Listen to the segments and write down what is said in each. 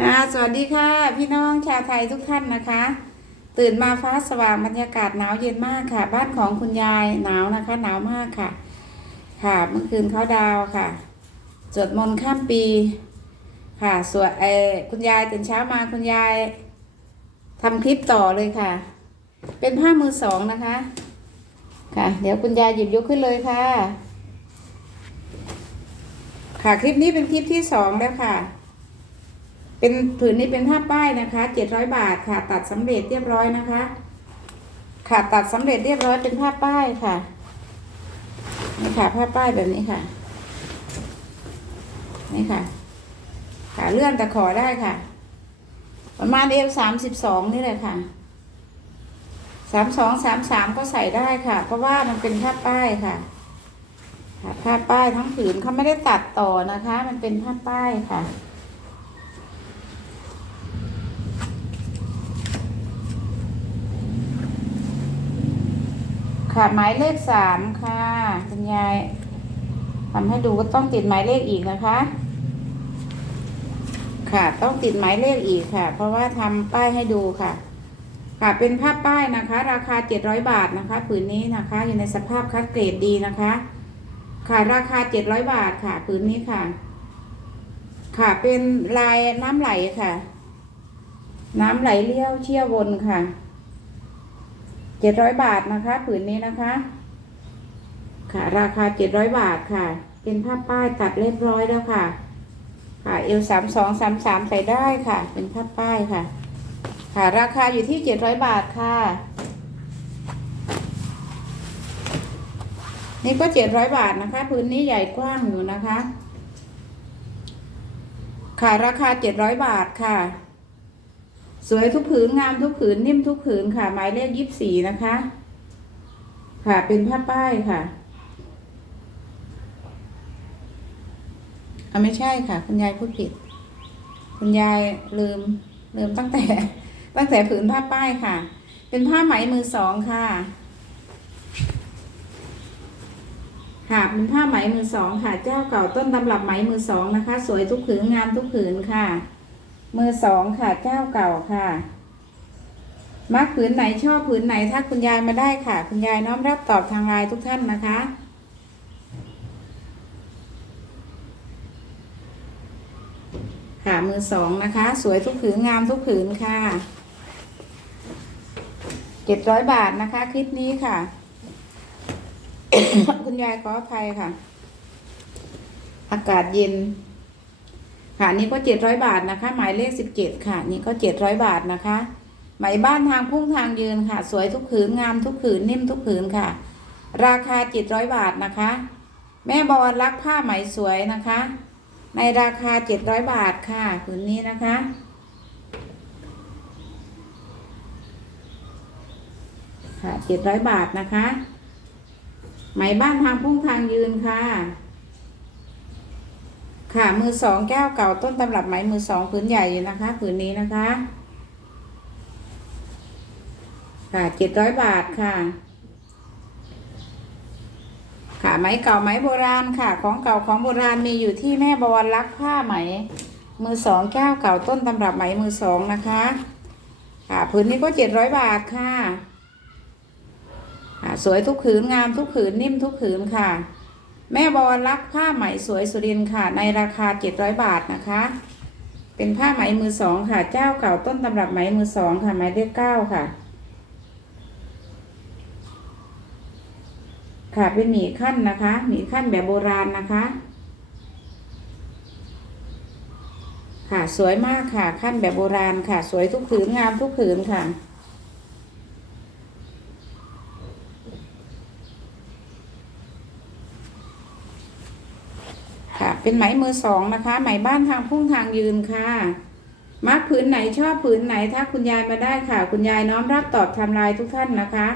ค่ะสวัสดีค่ะ พี่น้องชาวไทยทุกท่านนะคะ ตื่นมาฟ้าสว่างบรรยากาศหนาวเย็นมากค่ะ บ้านของคุณยายหนาวนะคะ หนาวมากค่ะ ค่ะเมื่อคืนเขาดาวค่ะสวดมนต์ข้ามปี ค่ะสวดเออคุณยายตื่นเช้ามาคุณยายทำคลิปต่อเลยค่ะ เป็นผ้ามือสองนะคะ ค่ะ เดี๋ยวคุณยายหยิบยกขึ้นเลยค่ะ ค่ะคลิปนี้เป็นคลิปที่สองแล้วค่ะ เป็นผืนนี้เป็นผ้าป้ายนะคะเจ็ดร้อยบาทค่ะ ตัดสำเร็จเรียบร้อยนะคะ ค่ะตัดสำเร็จเรียบร้อยเป็นผ้าป้ายค่ะนี่ค่ะผ้าป้ายแบบนี้ค่ะ นี่ค่ะค่ะเลื่อนตะขอได้ค่ะ ประมาณเอวสามสิบสองนี่แหละค่ะสามสองสามสามก็ใส่ได้ค่ะ เพราะว่ามันเป็นผ้าป้ายค่ะค่ะผ้าป้ายทั้งผืนเขาไม่ได้ตัดต่อนะคะ มันเป็นผ้าป้ายค่ะ ค่ะหมายเลขสามค่ะคุณยายทำให้ดูก็ต้องติดหมายเลขอีกนะคะ ค่ะต้องติดหมายเลขอีกค่ะ เพราะว่าทำป้ายให้ดูค่ะ ค่ะเป็นภาพป้ายนะคะ ราคาเจ็ดร้อยบาทนะคะผืนนี้นะคะ อยู่ในสภาพคัดเกรดดีนะคะ ค่ะราคาเจ็ดร้อยบาทค่ะผืนนี้ค่ะ ค่ะเป็นลายน้ำไหลค่ะ น้ำไหลเลี้ยวเชี่ยววนค่ะ เจ็ดร้อยบาทนะคะผืนนี้นะคะ ค่ะราคาเจ็ดร้อยบาทค่ะ เป็นผ้าป้ายตัดเรียบร้อยแล้วค่ะ ค่ะเอลสามสองสามสามใส่ได้ค่ะ เป็นผ้าป้ายค่ะ ค่ะราคาอยู่ที่เจ็ดร้อยบาทค่ะ นี่ก็เจ็ดร้อยบาทนะคะพื้นนี้ใหญ่กว้างอยู่นะคะ ค่ะราคาเจ็ดร้อยบาทค่ะ สวยทุกผืนงามทุกผืนนิ่มทุกผืนค่ะ หมายเลขยี่สิบสี่นะคะ ค่ะเป็นผ้าป้ายค่ะอะไม่ใช่ค่ะ คุณยายพูดผิด คุณยายลืมลืมตั้งแต่ ตั้งแต่ผืนผ้าป้ายค่ะ เป็นผ้าไหมมือสองค่ะค่ะเป็นผ้าไหมมือสองค่ะ เจ้าเก่าต้นตำรับไหมมือสองนะคะ สวยทุกผืนงามทุกผืนค่ะ มือสองค่ะเจ้าเก่าค่ะ มักผืนไหนชอบผืนไหนถ้าคุณยายมาได้ค่ะ คุณยายน้อมรับตอบทางไลน์ทุกท่านนะคะค่ะมือสองนะคะ สวยทุกผืนงามทุกผืนค่ะเจ็ดร้อยบาทนะคะ คลิปนี้ค่ะ คุณยายขออภัยค่ะ อากาศเย็น ค่ะนี่ก็เจ็ดร้อยบาทนะคะ หมายเลขสิบเจ็ดค่ะ นี่ก็เจ็ดร้อยบาทนะคะไหมบ้านทางพุ่งทางยืนค่ะ สวยทุกผืนงามทุกผืนนิ่มทุกผืนค่ะ ราคาเจ็ดร้อยบาทนะคะ แม่บอลรักผ้าไหมสวยนะคะ ในราคาเจ็ดร้อยบาทค่ะผืนนี้นะคะค่ะเจ็ดร้อยบาทนะคะ ไหมบ้านทางพุ่งทางยืนค่ะ ค่ะมือสองแก้วเก่าต้นตำรับไหมมือสองผืนใหญ่อยู่นะคะผืนนี้นะคะ ค่ะเจ็ดร้อยบาทค่ะ ค่ะไหมเก่าไหมโบราณค่ะ ของเก่าของโบราณมีอยู่ที่แม่บวรรักผ้าไหม มือสองแก้วเก่าต้นตำรับไหมมือสองนะคะ ค่ะผืนนี้ก็เจ็ดร้อยบาทค่ะ ค่ะสวยทุกผืนงามทุกผืนนิ่มทุกผืนค่ะ แม่บอลรักผ้าไหมสวยสุรินค่ะ ในราคาเจ็ดร้อยบาทนะคะ เป็นผ้าไหมมือสองค่ะ เจ้าเก่าต้นตำรับไหมมือสองค่ะหมายเลขเก้าค่ะ ค่ะเป็นหมีขั้นนะคะหมีขั้นแบบโบราณนะคะ ค่ะสวยมากค่ะขั้นแบบโบราณค่ะ สวยทุกผืนงามทุกผืนค่ะ เป็นไหมมือสองนะคะ ไหมบ้านทางพุ่งทางยืนค่ะ มักผืนไหนชอบผืนไหนถ้าคุณยายมาได้ค่ะ คุณยายน้อมรับตอบทำลายทุกท่านนะคะ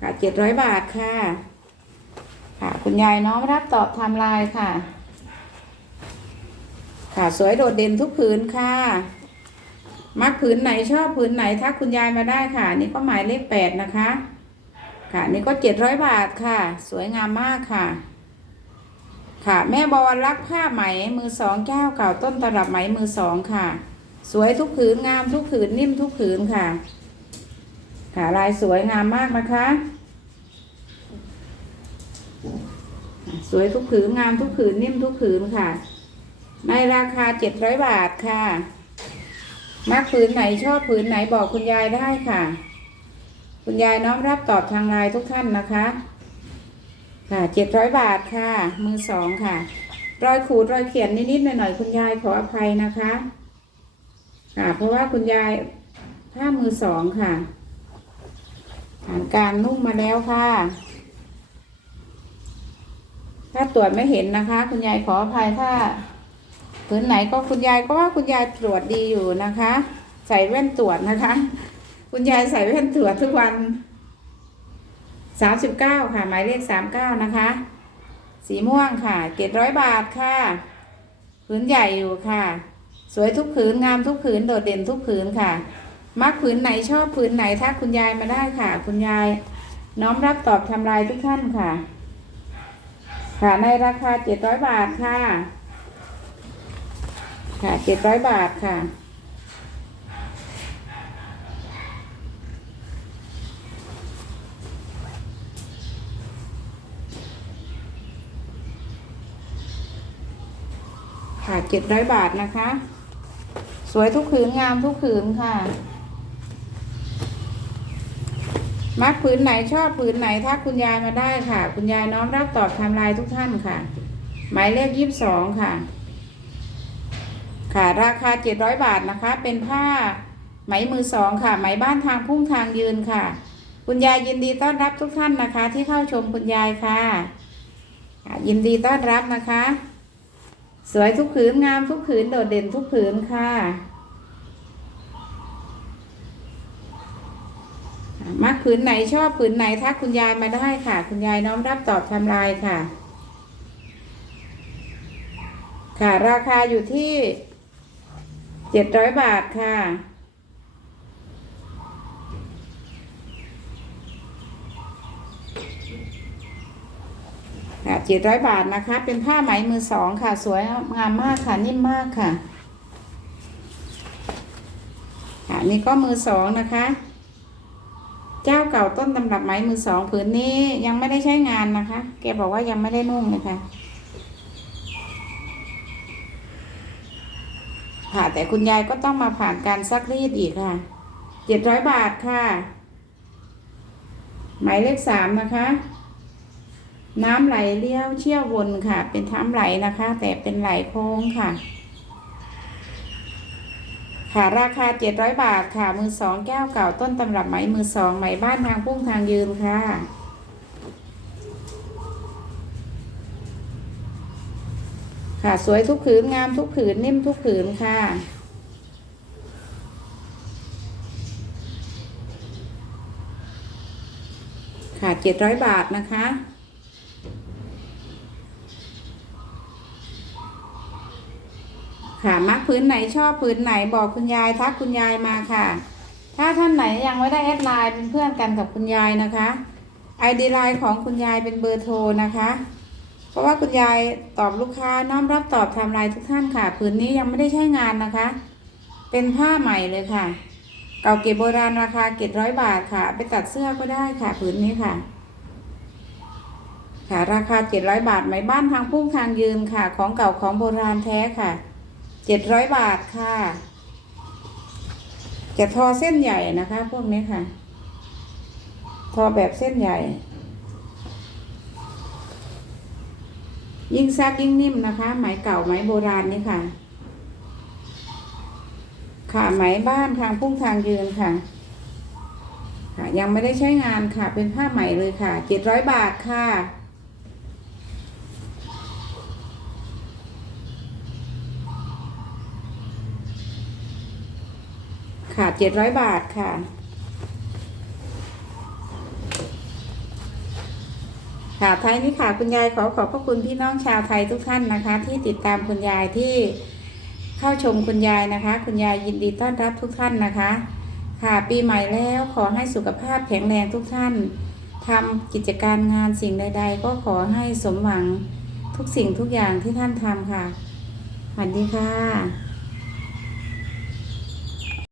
ค่ะเจ็ดร้อยบาทค่ะ ค่ะ คุณยายน้อมรับตอบทำลายค่ะ ค่ะสวยโดดเด่นทุกผืนค่ะมักผืนไหนชอบผืนไหนถ้าคุณยายมาได้ค่ะ นี่ก็หมายเลขแปดนะคะ ค่ะนี่ก็เจ็ดร้อยบาทค่ะ สวยงามมากค่ะ ค่ะ แม่บอลรักผ้าไหมมือสองแก้วเก่าต้นตลับไหมมือสองค่ะ สวยทุกผืนงามทุกผืนนิ่มทุกผืนค่ะ ค่ะลายสวยงามมากนะคะ สวยทุกผืนงามทุกผืนนิ่มทุกผืนค่ะ ในราคาเจ็ดร้อยบาทค่ะมักผืนไหนชอบผืนไหนบอกคุณยายได้ค่ะ คุณยายน้อมรับตอบทางไลน์ทุกท่านนะคะ ค่ะเจ็ดร้อยบาทค่ะ มือสองค่ะ รอยขูดรอยเขียนนิดๆหน่อยๆคุณยายขออภัยนะคะ ค่ะ เพราะว่าคุณยายผ้ามือสองค่ะผ่านการนุ่งมาแล้วค่ะ ถ้าตรวจไม่เห็นนะคะ คุณยายขออภัยถ้าผืนไหนก็คุณยายก็ว่าคุณยายตรวจดีอยู่นะคะ ใส่แว่นตรวจนะคะ คุณยายใส่แว่นตรวจทุกวัน สามสิบเก้าค่ะ หมายเลขสามเก้านะคะ สีม่วงค่ะเจ็ดร้อยบาทค่ะ ผืนใหญ่อยู่ค่ะ สวยทุกผืน งามทุกผืน โดดเด่นทุกผืนค่ะ มักผืนไหนชอบผืนไหนถ้าคุณยายมาได้ค่ะ คุณยายน้อมรับตอบทำลายทุกท่านค่ะ ค่ะในราคาเจ็ดร้อยบาทค่ะ ค่ะเจ็ดร้อยบาทค่ะ ค่ะเจ็ดร้อยบาทนะคะ สวยทุกผืนงามทุกผืนค่ะ มักผืนไหนชอบผืนไหนถ้าคุณยายมาได้ค่ะ คุณยายน้อมรับตอบทม์ไลน์ทุกท่านค่ะ หมายเลขยี่สิบสองค่ะ ค่ะ ราคาเจ็ดร้อยบาทนะคะ เป็นผ้าไหมมือสองค่ะ ไหมบ้านทางพุ่งทางยืนค่ะ คุณยายยินดีต้อนรับทุกท่านนะคะ ที่เข้าชมคุณยายค่ะ ยินดีต้อนรับนะคะ สวยทุกผืนงามทุกผืนโดดเด่นทุกผืนค่ะ มักผืนไหนชอบผืนไหนทักคุณยายมาได้ค่ะ คุณยายน้อมรับตอบทำลายค่ะ ค่ะ ราคาอยู่ที่เจ็ดร้อยบาทค่ะ ค่ะเจ็ดร้อยบาทนะคะ เป็นผ้าไหมมือสองค่ะ สวยงามมากค่ะ นิ่มมากค่ะ ค่ะนี่ก็มือสองนะคะ เจ้าเก่าต้นตำรับไหมมือสองผืนนี้ยังไม่ได้ใช้งานนะคะ แกบอกว่ายังไม่ได้นุ่งนะคะค่ะแต่คุณยายก็ต้องมาผ่านการซักรีดอีกค่ะเจ็ดร้อยบาทค่ะ หมายเลขสามนะคะ น้ำไหลเลี้ยวเชี่ยววนค่ะ เป็นท้ำไหลนะคะ แต่เป็นไหลโค้งค่ะ ค่ะราคาเจ็ดร้อยบาทค่ะ มือสองแก้วเก่าต้นตำรับไหมมือสองไหมบ้านทางพุ่งทางยืนค่ะค่ะสวยทุกผืนงามทุกผืนนิ่มทุกผืนค่ะ ค่ะเจ็ดร้อยบาทนะคะ ค่ะมักพื้นไหนชอบพื้นไหนบอกคุณยายทักคุณยายมาค่ะ ถ้าท่านไหนยังไม่ได้แอดไลน์เป็นเพื่อนกันกับคุณยายนะคะไอดีไลน์ของคุณยายเป็นเบอร์โทรนะคะ เพราะว่าคุณยายตอบลูกค้าน้อมรับตอบทำลายทุกท่านค่ะผืนนี้ยังไม่ได้ใช้งานนะคะ เป็นผ้าใหม่เลยค่ะ เก่าเก็บโบราณราคาเก็ดร้อยบาทค่ะ ไปตัดเสื้อก็ได้ค่ะผืนนี้ค่ะ ค่ะราคาเจ็ดร้อยบาทไหมบ้านทางพุ่งทางยืนค่ะ ของเก่าของโบราณแท้ค่ะ เจ็ดร้อยบาทค่ะ จะทอเส้นใหญ่นะคะ พวกนี้ค่ะ ทอแบบเส้นใหญ่ ยิ่งซักยิ่งนิ่มนะคะ ไหมเก่าไหมโบราณนี่ค่ะ ค่ะไหมบ้านทางพุ่งทางยืนค่ะค่ะ ยังไม่ได้ใช้งานค่ะ เป็นผ้าใหม่เลยค่ะ เจ็ดร้อยบาทค่ะ ค่ะเจ็ดร้อยบาทค่ะ ค่ะท้ายนี้ค่ะคุณยายขอขอบพระคุณพี่น้องชาวไทยทุกท่านนะคะ ที่ติดตามคุณยายที่เข้าชมคุณยายนะคะ คุณยายยินดีต้อนรับทุกท่านนะคะ ค่ะปีใหม่แล้วขอให้สุขภาพแข็งแรงทุกท่านทำกิจการงานสิ่งใด ๆ ก็ขอให้สมหวังทุกสิ่งทุกอย่างที่ท่านทำค่ะสวัสดีค่ะ